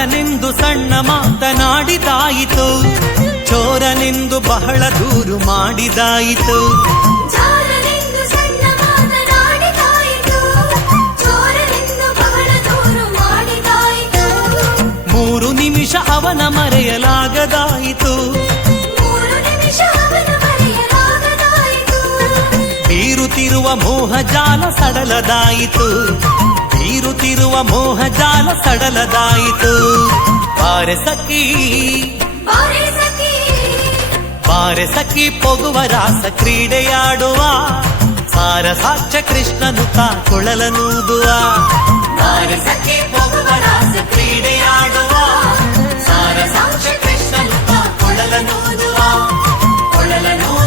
ಜಾರನೆಂದು ಸಣ್ಣ ಮಾತನಾಡಿದಾಯಿತು, ಚೋರನೆಂದು ಬಹಳ ದೂರು ಮಾಡಿದಾಯಿತು. ಜಾರನೆಂದು ಸಣ್ಣ ಮಾತನಾಡಿದಾಯಿತು, ಚೋರನೆಂದು ಬಹಳ ದೂರು ಮಾಡಿದಾಯಿತು. 3 ನಿಮಿಷ ಅವನ ಮರೆಯಲಾಗದಾಯಿತು, 3 ನಿಮಿಷ ಅವನ ಮರೆಯಲಾಗದಾಯಿತು. ಬೀರುತ್ತಿರುವ ಮೋಹಜಾಲ ಸಡಲದಾಯಿತು, ಬೀರುತ್ತಿರುವ ಮೋಹಜಾಲ ಸಡಲದಾಯಿತು. ಬಾರೆ ಸಖಿ ಬಾರೆ ಸಖಿ, ಬಾರೆ ಸಖಿ ಪೊಗುವ ರಾಸ ಕ್ರೀಡೆಯಾಡುವ, ಸಾರ ಸಾಕ್ಷ್ಯ ಕೃಷ್ಣನು ಕೊಳಲನೂದುವ. ಬಾರೆ ಸಖಿ ಪೊಗುವ ರಾಸ ಕ್ರೀಡೆಯಾಡುವ, ಸಾರ ಸಾಕ್ಷ್ಯ ಕೃಷ್ಣನು ಕೊಳಲನೂದುವ, ಕೊಳಲನೂದುವ.